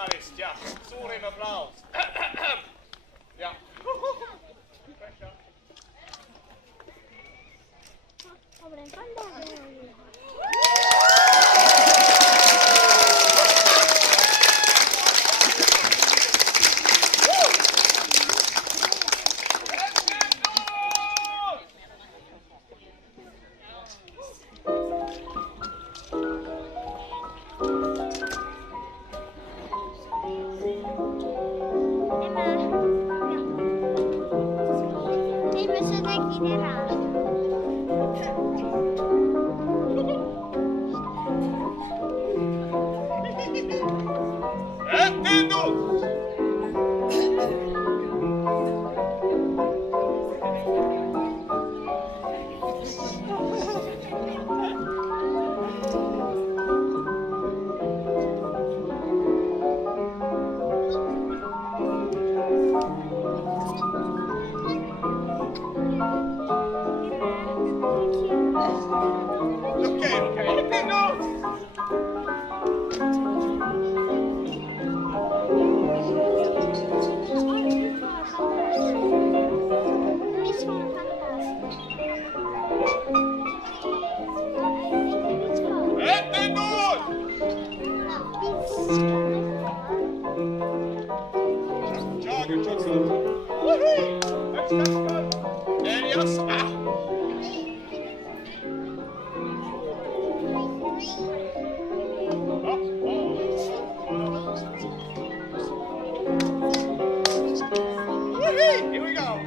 Legendariskt, ja. Suurin applaus. Ja. Here we go.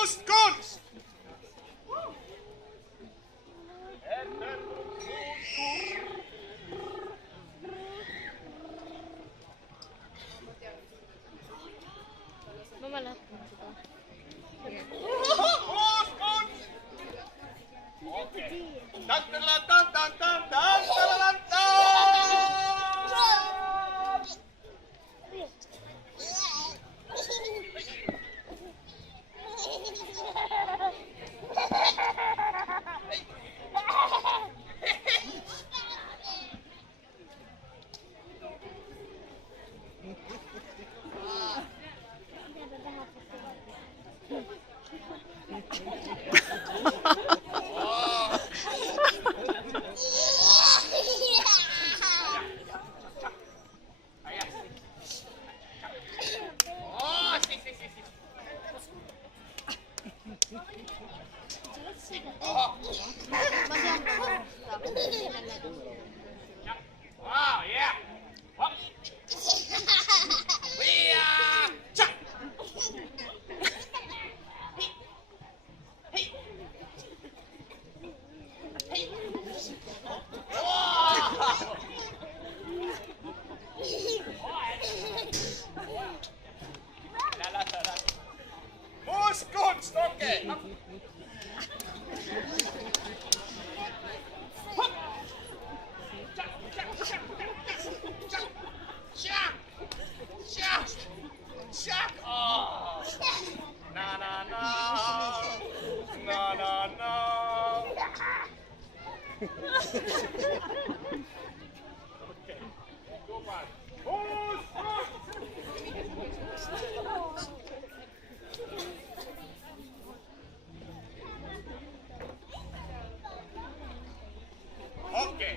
Ostkunst! Wow, yeah. Up. We are. Chuck. Moos Kunst, okay. Chuck. Oh. Na na na. Na na na. Okay. Go back. Moos Kunst. Okay.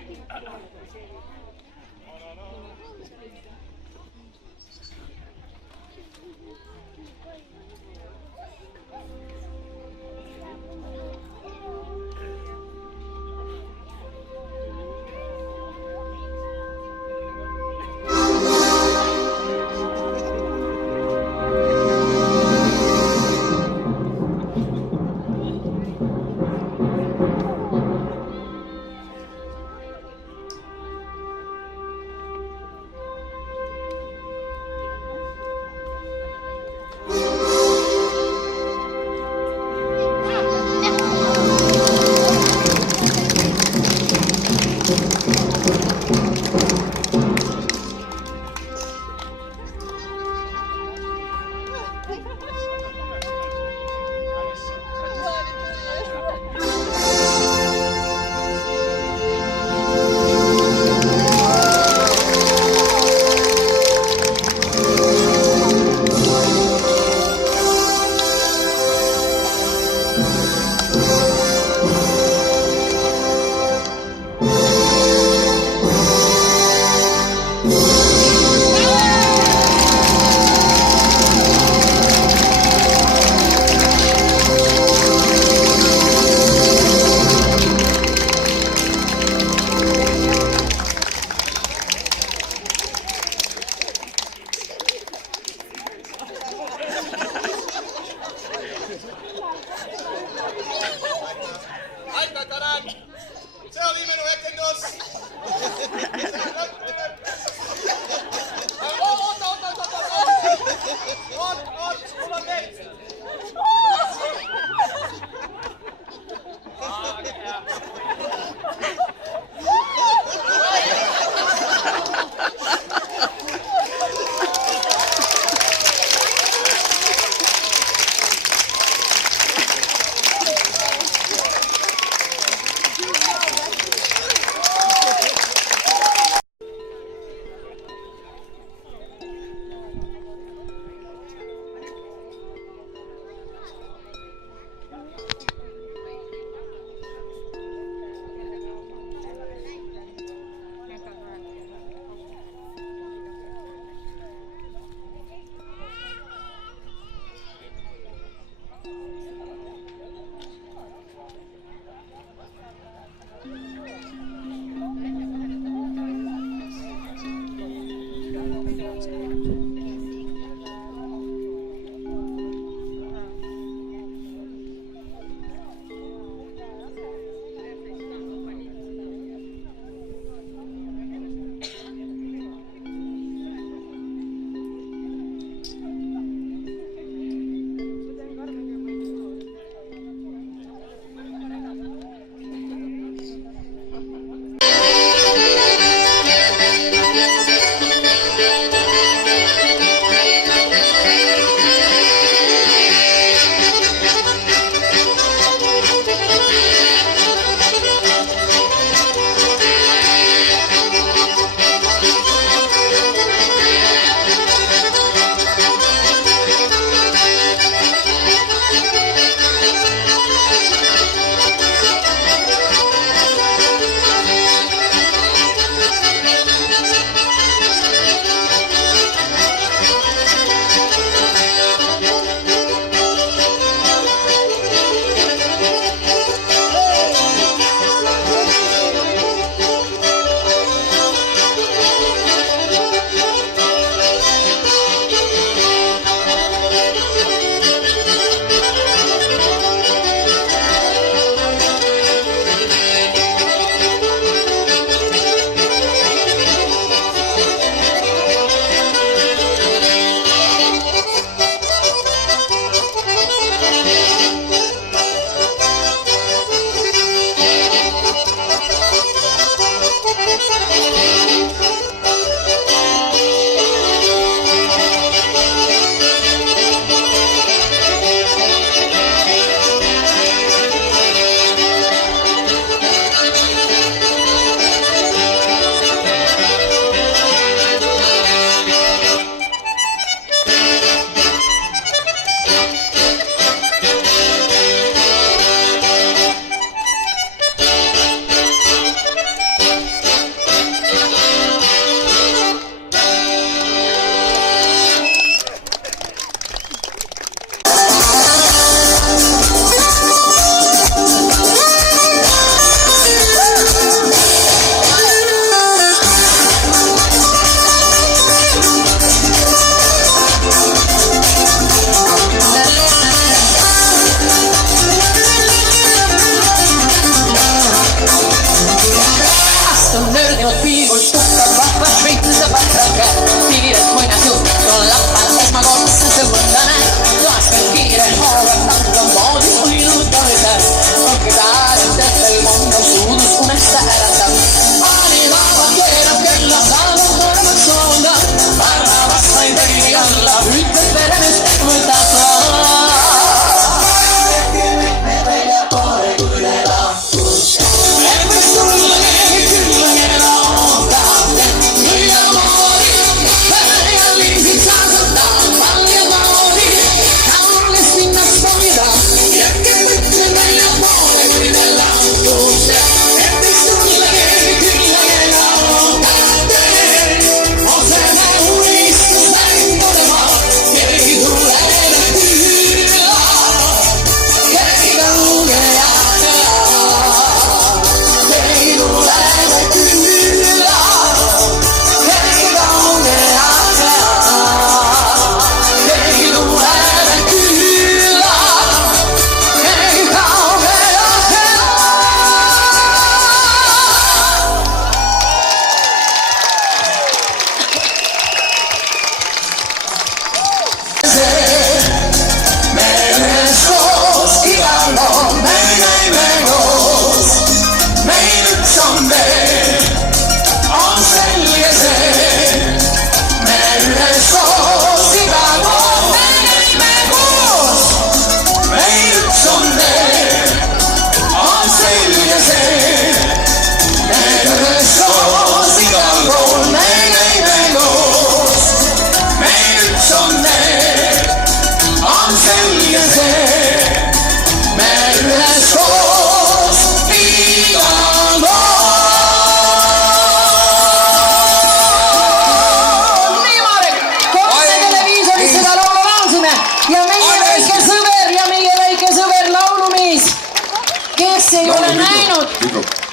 ei ole näinud,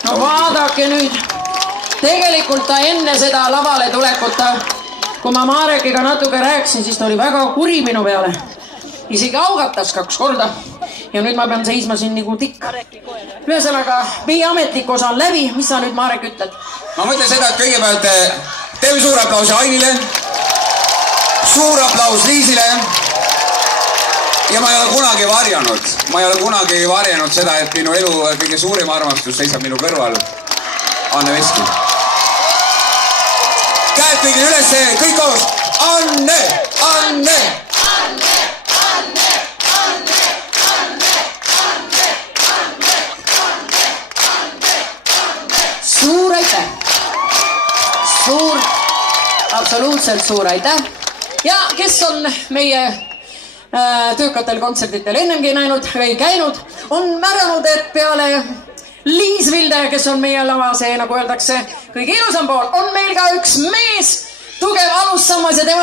no vaadake nüüd. Tegelikult ta enne seda lavale tulekut, kui ma Marekiga natuke rääkisin, siis ta oli väga kuri minu peale. Isegi augatas 2 korda. Ja nüüd ma pean seisma siin nagu tikk. Ühesõnaga, meie ametlik osa on läbi. Mis sa nüüd, Marek, ütled? Ma mõtlen seda, et kõigepealt teeme suur aplaus Ainile. Suur aplaus Liisile. Ja ma ei ole kunagi varjanud seda, et minu elu kõige suurim armastus seisab minu kõrval. Anne Veski. Käed kõigile üles, kõik koos. Anne, Anne. Suur aitäh. Absoluutselt suur aitäh. Ja kes on meie töökatel kontserditel ennemgi näinud või käinud, on märanud, et peale Liis Vilde, kes on meie lava see, nagu öeldakse, kõige ilusam pool, on meil ka üks mees, tugev alussammas ja tema